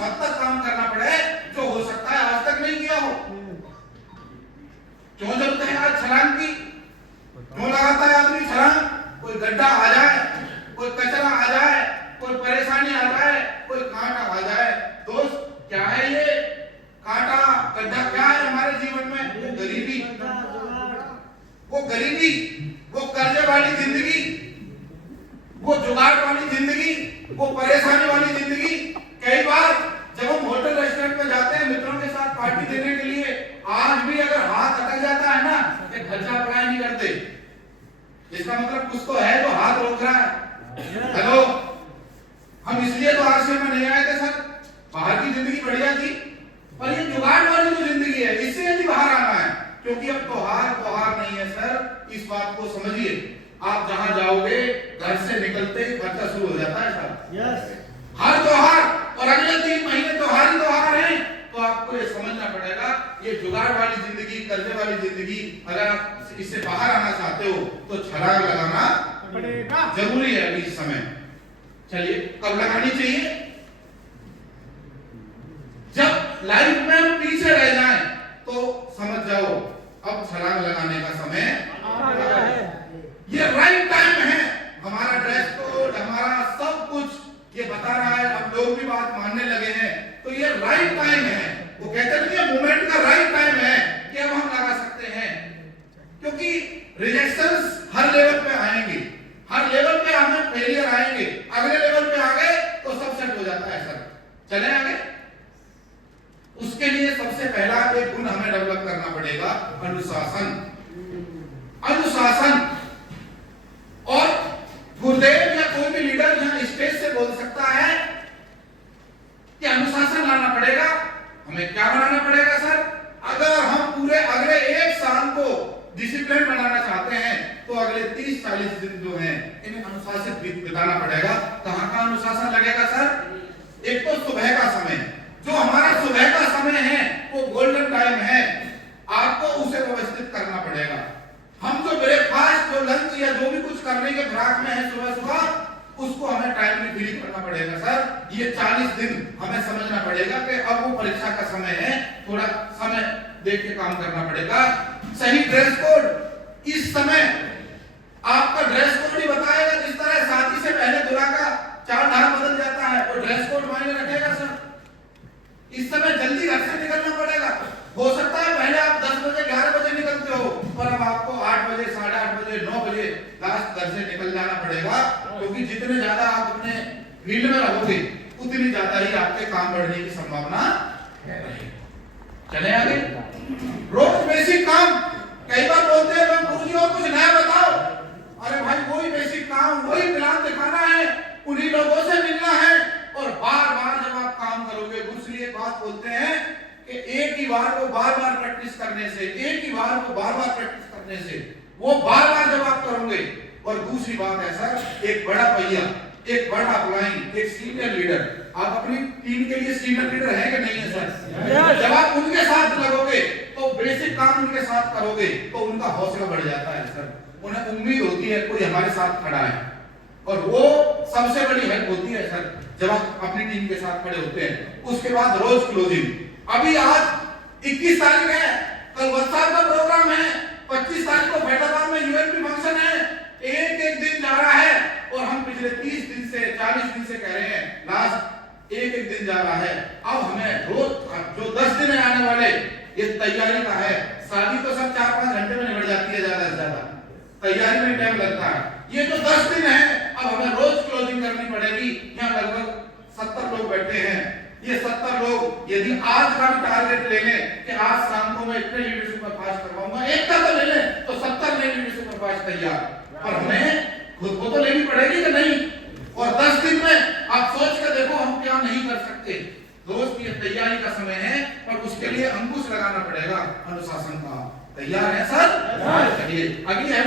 हद तक काम करना पड़े जो हो सकता है आज तक नहीं किया हो। क्यों जलते हैं आज छलांग की? क्यों लगाता है आदमी छलांग? कोई गड्ढा आ जाए, कोई कचरा आ जाए, कोई परेशानी आ जाए, कोई कांटा आ जाए। दोस्त क्या है ये कांटा गड्ढा? क्या है हमारे जीवन में? वो गरीबी, वो कर्जे वाली जिंदगी, वो जुगाड़ वाली जिंदगी, वो परेशानी वाली जिंदगी। कई बार जब हम होटल रेस्टोरेंट में जाते हैं मित्रों के साथ पार्टी देने के लिए, आज भी अगर हाथ अटक जाता है ना तो खर्चा अप्लाई नहीं करते। इसका मतलब कुछ तो है जो हाथ रोक रहा है। हेलो, हम इसलिए तो आरसीए में नहीं आए थे सर, बाहर की जिंदगी बढ़िया थी, पर ये जुगाड़ वाली जो जिंदगी है इससे यदि बाहर आना है, क्योंकि अब त्योहार नहीं है सर। इस बात को समझिए, आप जहां जाओगे घर से निकलते ही खर्चा शुरू हो जाता है सर। यस, हर त्योहार, और अगले 3 महीने त्योहार ही त्योहार हैं। तो आपको ये समझना पड़ेगा ये जुगाड़ वाली जिंदगी, कर्जे वाली जिंदगी, अगर आप इससे बाहर आना चाहते हो तो छलांग लगाना पड़ेगा, जरूरी है अभी इस समय। चलिए, कब लगानी चाहिए? जब लाइफ में हम पीछे रह जाएं तो समझ जाओ अब छलांग लगाने का समय आ गया है। ये राइट टाइम है। हमारा ड्रेस कोड, हमारा सब कुछ ये बता रहा है, अब लोग भी बात मानने लगे हैं, तो ये राइट टाइम है। वो कहते नहीं है मूवमेंट का राइट टाइम है कि अब हम लगा सकते हैं, क्योंकि रिजेक्शंस हर लेवल पे आएंगे, हर लेवल पे हमें फेलियर आएंगे, अगले लेवल पे आ गए तो सब सेट हो जाता है सर। चले आगे। उसके लिए सबसे पहला एक गुण हमें डेवलप करना पड़ेगा, अनुशासन। अनुशासन। और गुरुदेव या कोई भी लीडर यहां स्टेज से बोल सकता है कि अनुशासन लाना पड़ेगा। हमें क्या बनाना पड़ेगा सर? अगर हम पूरे अगले 1 साल को डिसिप्लिन बनाना चाहते हैं तो अगले 30-40 दिन जो हैं इन्हें अनुशासित बिताना पड़ेगा। कहां का अनुशासन लगेगा सर? एक तो सुबह का समय, जो हमारा सुबह का समय है वो गोल्डन टाइम है, आपको उसे व्यवस्थित करना पड़ेगा। हम जो ब्रेकफास्ट, जो लंच या जो भी कुछ करने के फिराक में है सुबह सुबह, उसको हमें टाइमली फिल करना पड़ेगा सर। ये 40 दिन हमें समझना पड़ेगा कि अब वो परीक्षा का समय है, थोड़ा समय देख के काम करना पड़ेगा। सही ड्रेस कोड, इस समय आपका ड्रेस कोड ही बताएगा। जिस तरह शादी से पहले दूल्हा का चाल ढाल बदल जाता है, वो ड्रेस कोड मायने रखेगा सर। इस समय जल्दी घर से निकलना पड़ेगा। हो सकता है पहले आप 10 बजे 11 बजे निकलते हो, पर अब आपको 8 बजे, 8:30 बजे, 9 बजे लास्ट घर से निकल जाना पड़ेगा, क्योंकि जितने ज्यादा आप अपने फील्ड में रहोगे उतनी ज्यादा ही आपके काम बढ़ने की संभावना है। चले आगे। रोज बेसिक काम। कई बार बोलते हैं मैं गुरुजी और कुछ नया बताओ। अरे भाई, वही बेसिक काम, वही प्लान दिखाना है, उन्हीं लोगों से मिलना है, और बार बार जब आप काम करोगे, दूसरी एक बात बोलते हैं कि एक ही बार को बार बार प्रैक्टिस करने से, एक ही बार को बार बार प्रैक्टिस करने से, वो बार बार जब आप करोगे। और दूसरी बात है सर, एक बड़ा पहिया, एक बड़ा अपलाइन, एक सीनियर लीडर। आप अपनी टीम के लिए सीनियर लीडर है कि नहीं है सर? जब आप उनके साथ लगोगे तो बेसिक काम उनके साथ करोगे तो उनका हौसला बढ़ जाता है सर। उन्हें उम्मीद होती है कोई हमारे साथ खड़ा है, और वो सबसे बड़ी हेल्प होती है सर जब आप अपनी टीम के साथ खड़े होते हैं। उसके बाद रोज क्लोजिंग। अभी आज 21 तारीख है, कल WhatsApp का प्रोग्राम है, 25 तारीख को फैजाबाद में यूएनपी फंक्शन है। एक दिन जा रहा है, और हम पिछले 30 दिन से, 40 दिन से कह रहे हैं लास्ट एक दिन जा रहा है। अब हमें रोज जो 10 दिन आने वाले, ये तैयारी का है। शादी तो सब 4-5 घंटे में निपट जाती है, ज्यादा से ज्यादा तैयारी में टाइम लगता है। ये जो 10 दिन है, अब हमें रोज क्लोजिंग करनी पड़ेगी। यहाँ लगभग 70 लोग बैठे हैं। ये 70 लोग यदि आज का भी टारगेट ले लें कि आज शाम को मैं इतने लीडरशिप में पास करवाऊंगा, एक का तो ले लें तो 70 नए लीडरशिप में पास तैयार। पर हमें खुद को तो लेनी पड़ेगी कि नहीं? और 10 दिन में आप सोच कर देखो हम क्या नहीं कर सकते। दोस्त, ये तैयारी का समय है, और उसके लिए अंकुश लगाना पड़ेगा अनुशासन का। तैयार है सर? चलिए अगली है